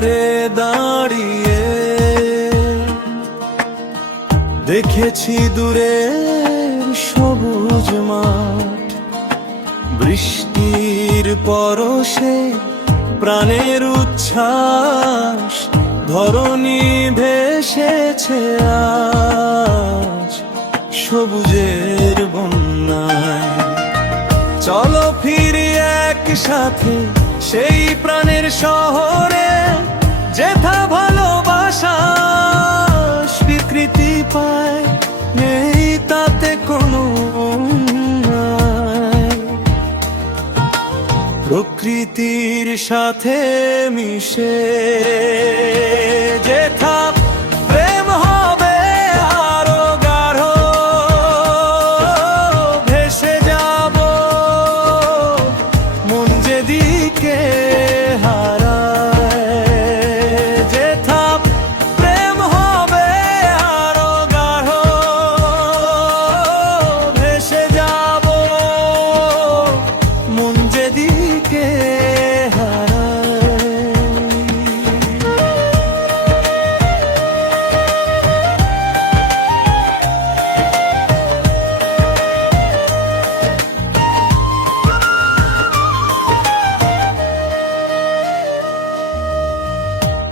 দুয়ারে দাঁড়িয়ে দেখেছি দূরের সবুজ মাঠ, বৃষ্টির পরশে প্রাণের উচ্ছ্বাস, ধরণী ভেসেছে আজ সবুজের বন্যায়। চলো ফিরি একসাথে সেই প্রাণের শহরে, যেথা ভালোবাসা স্বীকৃতি পায়, নেই তাতে কোনো অন্যায়। প্রকৃতির সাথে মিশে যেথা প্রেম হবে আরো গাঢ়, ভেসে যাব মন যেদিকে হারায়। যেথা প্রেম হবে আরো গাঢ়, ভেসে যাব মন যেদিকে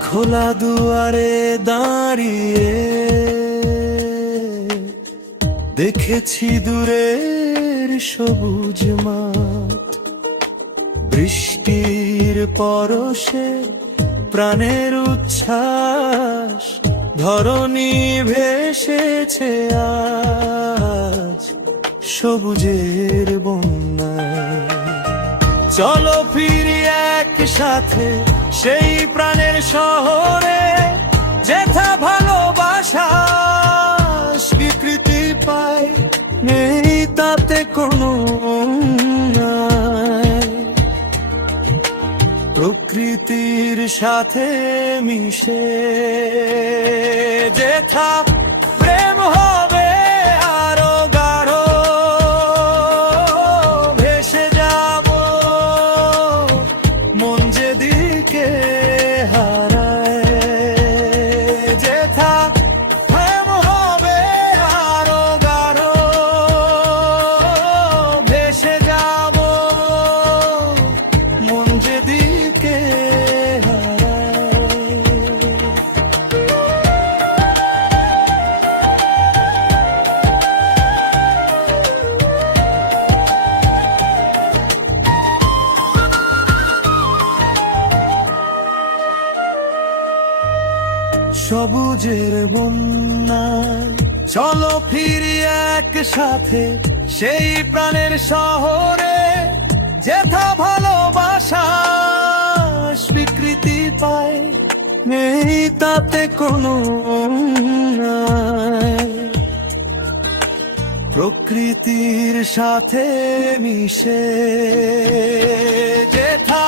খোলা দুয়ারে দাঁড়িয়ে দেখেছি দূরের সবুজ মাঠ, বৃষ্টির পরশে প্রাণের উচ্ছ্বাস, ধরণী ভেসেছে আজ সবুজের বন্যায়। চলো ফিরি একসাথে সেই প্রাণের শহরে, যেথা ভালোবাসা স্বীকৃতি পায়, নেই তাতে কোনো অন্যায়। প্রকৃতির সাথে মিশে যেথা প্রেম হবে আরো গাঢ়, ভেসে যাব মন যেদিকে হারায়। যেথা প্রেম হবে আরো গাঢ়, ভেসে যাব মন যেদিকে সবুজের বন্যায়। চলো ফিরি একসাথে সেই প্রাণের শহরে, যেথা ভালোবাসা স্বীকৃতি পায়, নেই তাতে কোনো অন্যায়। প্রকৃতির সাথে মিশে যেথা